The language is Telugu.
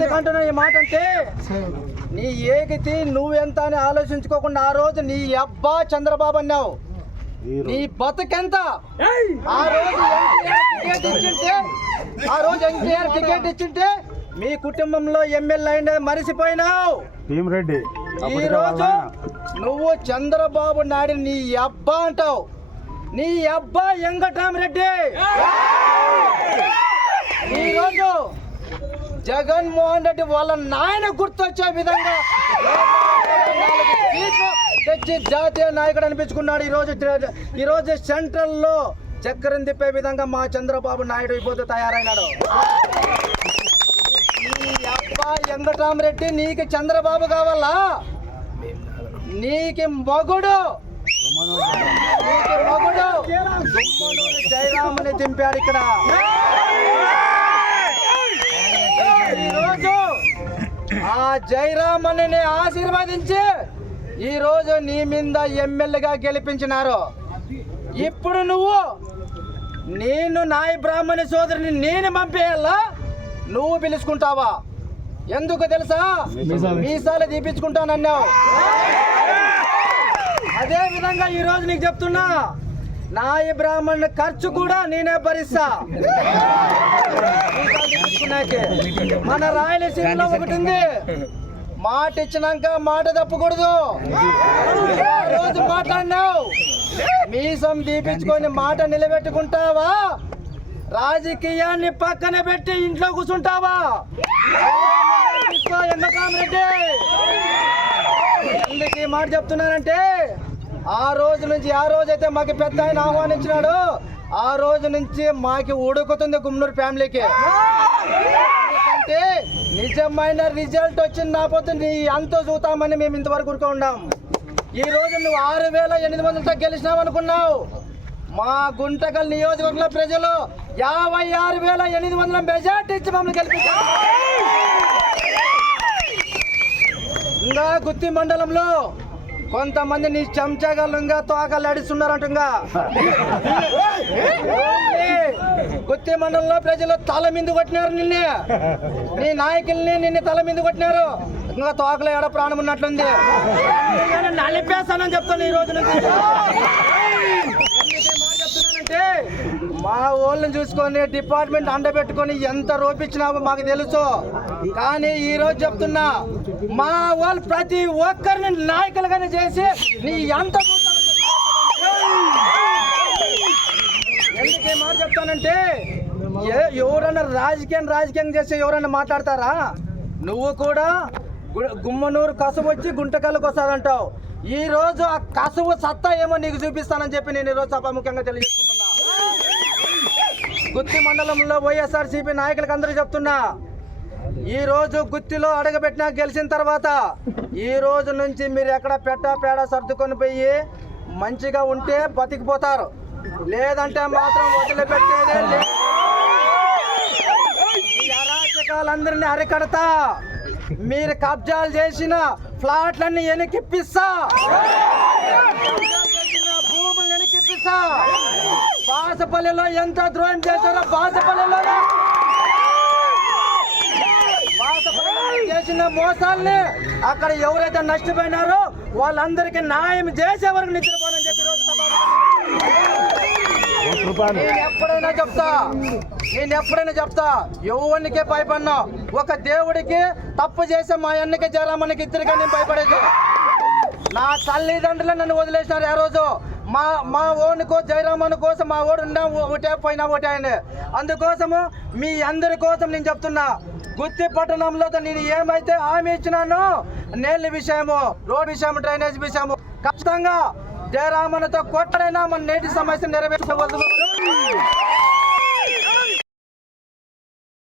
ఎందుకంటున్నా ఈ మాట అంటే నీ ఏగితి నువ్వెంత అని ఆలోచించుకోకుండా ఆ రోజు నీ అబ్బా చంద్రబాబు అన్నావు. నీ బతుకెంత? ఆ రోజు టికెట్ ఇచ్చింటే ఆ రోజు ఎన్టీఆర్ టికెట్ ఇచ్చింటే మీ కుటుంబంలో ఎమ్మెల్యే అయినది మరిసిపోయినావు. భీమరెడ్డి ఈ రోజు నువ్వు చంద్రబాబు నాయుడు నీ అబ్బా అంటావు. నీ అబ్బా వెంకటరామరెడ్డి. ఈ రోజు జగన్మోహన్ రెడ్డి వాళ్ళ నాయన గుర్తొచ్చే విధంగా తెచ్చి జాతీయ నాయకుడు అనిపించుకున్నాడు. ఈరోజు ఈరోజు ఈ రోజు సెంట్రల్లో తిప్పే విధంగా మా చంద్రబాబు నాయుడు అయిపోతే తయారైనాడు. నీ వెంకటరామరెడ్డి నీకు చంద్రబాబు కావాలా? నీకు మొగుడు. నీకు మొగుడు. జయరాముని దింపాడు ఇక్కడ ఈరోజు ఆ జయరామని ఆశీర్వదించి ఈ రోజు నీ మీద ఎమ్మెల్యేగా గెలిపించినారు. ఇప్పుడు నువ్వు నేను నాయ బ్రాహ్మణి సోదరుని నేను పంపేయాలా? నువ్వు పిలుచుకుంటావా? ఎందుకు తెలుసా? మీసాలు. తీపించుకుంటానన్నావు అదే విధంగా ఈ రోజు నీకు చెప్తున్నా నాయ బ్రాహ్మణ్ ఖర్చు కూడా నేనే భరిస్తా. మన రాయలసీమలో ఒకటి ఉంది. మాట ఇచ్చినాక మాట తప్పకూడదు. రోజు మాట్లాడినావు. మీసం దీపించుకొని మాట నిలబెట్టుకుంటావా? రాజకీయాన్ని పక్కన పెట్టి ఇంట్లో కూర్చుంటావా? ఎన్నకామరెడ్డి ఎందుకు మాట చెప్తున్నానంటే ఆ రోజు నుంచి ఆ రోజైతే మాకు పెద్ద ఆయన ఆహ్వానించినాడు. ఆ రోజు నుంచి మాకి ఉడుకుతుంది గుమ్నూరు ఫ్యామిలీకి. అంటే నిజమైన రిజల్ట్ వచ్చింది నాపోతే నీ అంత చూతామని మేము ఇంతవరకు ఊరుకో ఉన్నాం. ఈ రోజు నువ్వు ఆరు వేల ఎనిమిది వందలతో గెలిచినావు అనుకున్నావు. మా గుంటకల్ నియోజకవర్గంలో ప్రజలు యాభై ఆరు వేల ఎనిమిది వందల మెజార్టీ ఇచ్చి మమ్మల్ని గెలిపించారు. ఇంకా గుత్తి మండలంలో కొంతమంది నీ చెంచగాళ్ళుగా తోకలు అడిస్తున్నారంటుంగా. గుత్తి మండలంలో ప్రజలు తల మీద కొట్టినారు నిన్నే. నీ నాయకుల్ని నిన్ను తల మీద కొట్టినారు. ఇంకా తోకలు ఏడ ప్రాణం ఉన్నట్లుంది. నలిపేస్తానని చెప్తాను ఈ రోజు నుంచి అయితే మా వాళ్ళని చూసుకొని డిపార్ట్మెంట్ అండబెట్టుకొని ఎంత రోపించినామో మాకు తెలుసు. కానీ ఈ రోజు చెప్తున్నా మా వాళ్ళు ప్రతి ఒక్కరిని నాయకులుగానే చేసి నీ ఎంత ఎందుకే మాట చెప్తానంటే ఏ- ఎవరన్నా రాజకీయం రాజకీయం చేసి ఎవరన్నా మాట్లాడతారా? నువ్వు కూడా గుమ్మనూరు కసువు వచ్చి గుంటకల్లకు వస్తాదంటావు. ఈ రోజు ఆ కసువు సత్తా ఏమో నీకు చూపిస్తానని చెప్పి నేను ఈరోజు సభాముఖంగా తెలియజేసుకుంటున్నా గుత్తి మండలంలో వైఎస్ఆర్సీపీ నాయకులకు అందరూ చెప్తున్నా ఈ రోజు గుత్తిలో అడగబెట్టినా గెలిచిన తర్వాత ఈ రోజు నుంచి మీరు ఎక్కడ పెట్ట పేడ సర్దుకొని పోయి మంచిగా ఉంటే బతికిపోతారు లేదంటే మాత్రం వదిలిపెట్టేదే అరాచకాలందరినీ అరికడతా మీరు కబ్జాలు చేసిన ఫ్లాట్లన్నీ వెనక్కిప్పిస్తా భూములు వెనకిప్పిస్తా బాసపల్లిలో ఎంత ద్రోహం చేశారో బాసపల్లిలో చేసిన మోసాల్ని అక్కడ ఎవరైతే నష్టపోయినారో వాళ్ళందరికీ న్యాయం చేసే వరకు నిద్రపోనని చెప్పి నేను ఎప్పుడైనా చెప్తా నేను ఎప్పుడైనా చెప్తా ఎవరికే భయపడినా. ఒక దేవుడికి తప్పు చేసే మా అన్నకి జరామన్నకి ఇద్దరిగా నేను భయపడేది. నా తల్లిదండ్రులు నన్ను వదిలేసినారు ఆ రోజు. మా మా ఓడికో జయరామన్ కోసం మా ఓడు ఉన్నా ఒకటే పోయినా ఒకటే ఆయన. అందుకోసము మీ అందరి కోసం నేను చెప్తున్నా. గుత్తి పట్టణంలో నేను ఏమైతే హామీ ఇచ్చినానో నీళ్ళ విషయము రోడ్ విషయం డ్రైనేజ్ విషయము ఖచ్చితంగా జయరామన్తో కొట్టడైనా మన నేటి సమస్య నెరవేర్చవద్దు